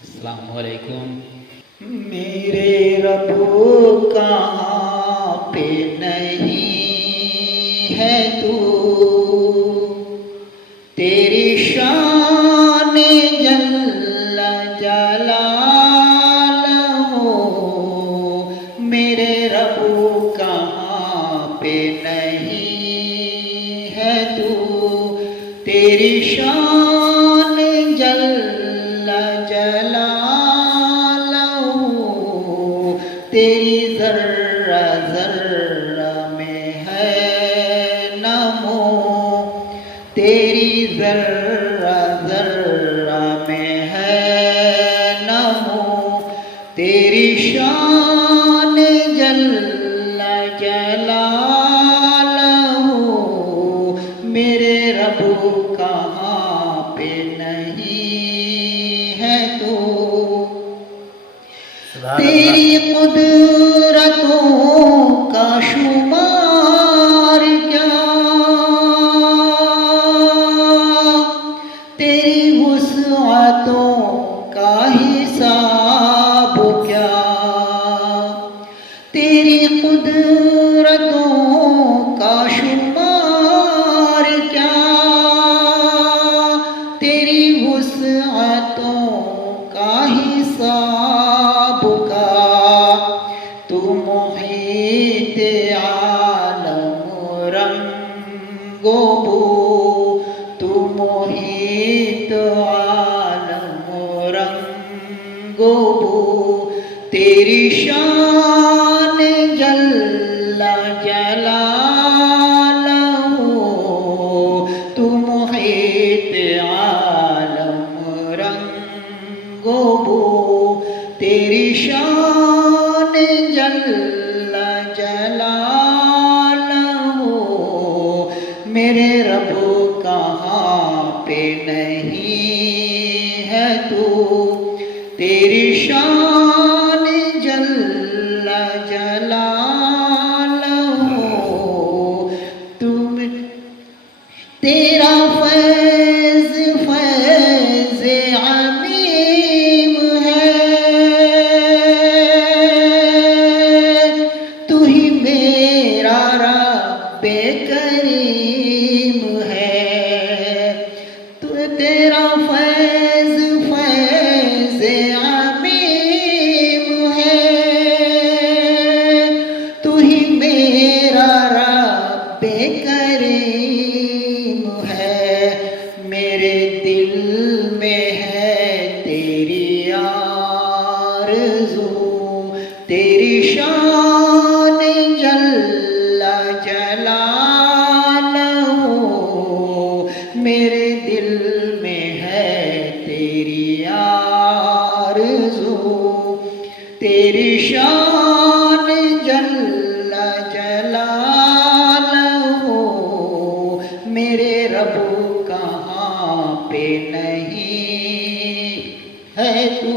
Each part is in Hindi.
अस्सलामु अलैकुम। मेरे रब कहाँ पे नहीं है तू, तेरी शान जल्ल जलालहू। मेरे रब कहाँ पे नहीं है तू, तेरी शान जल्ल जलालहू। तेरी ज़र्रा ज़र्रा में है नमो, तेरी ज़र्रा ज़र्रा में है नमो। तेरी शान जल्ल जलालहू। मेरे रब कहाँ पे नहीं है तू, तेरी कुदरतों का शुमार क्या, तेरी वुसअतों का हिसाब क्या। तेरी कुदरतों का शुमार क्या, तेरी वुसअतों का हिसाब का। तू मुहीत आलम रंगो बू, तू मुहीत आलम रंगो बू। तेरी शान जल्ल जलालहू। तू मुहीत आलम रंगो बू। तेरी शान जल्ल जलालहू। मेरे रब कहाँ पे नहीं है तू, तेरी शान जल्ल जलालहू। तुम तेरा फैज़ फैज़ अमीम है, तू ही मेरा रब्बे करीम है। तू तेरा फैज़ फैज़ अमीम है, तू ही मेरा रब्बे करीम है। मेरे दिल में है तेरी आरज़ू, तेरी शान जल्ल जलालहू। मेरे दिल में है तेरी आरज़ू, तेरी शान जल्ल जलालहू। मेरे रब कहाँ पे नहीं है तू,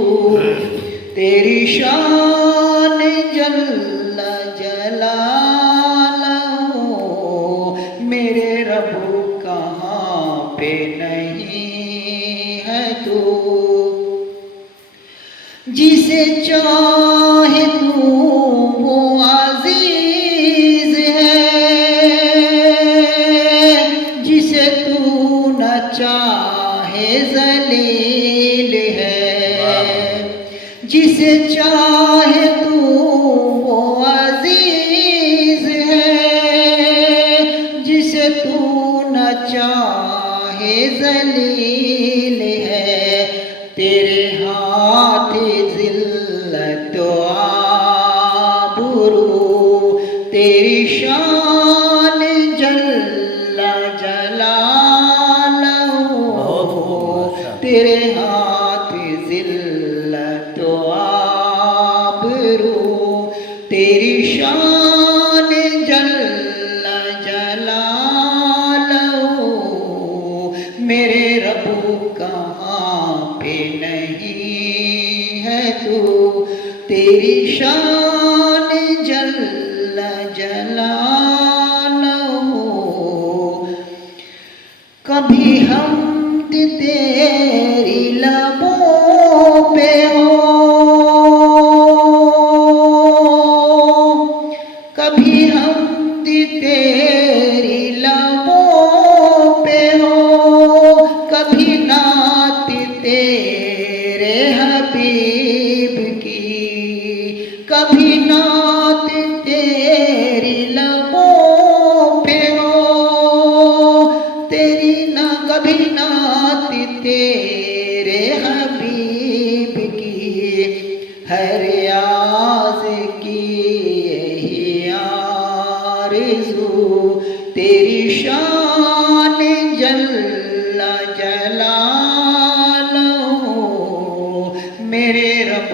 तेरी शान जल्ल जलालहू। मेरे रब कहाँ पे नहीं है तू, जिसे चाहे तू वो अजीज है, जिसे तू न चाहे जलील है। जिसे चाहे तू वो अजीज है, जिसे तू न चाहे जलील है। तेरे हाथ जिल्लत आबरू, तेरी शान जल्ल जलालहू। तेरे हाथ जिल्लत आबरू, तेरी शान जल्ल जलालहू। मेरे रब कहाँ पे नहीं है तू, तेरी शान जल्ल जलालहू। कभी हमद तेरी लबों पे हो, कभी हमद तेरी लबों पे हो, कभी नात तेरे हबीब की, कभी नात तेरी लबों पे हो, तेरी ना कभी नात तेरे हबीब की, हर आस की यही आरज़ू, तेरी शान जल्ला जलालहू, मेरे रब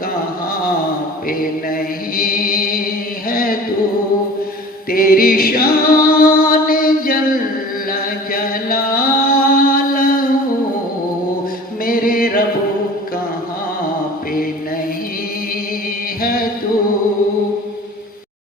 कहाँ पे नहीं है तू, तेरी शान जल्ला जलालहू, मेरे रब कहाँ पे नहीं है तू।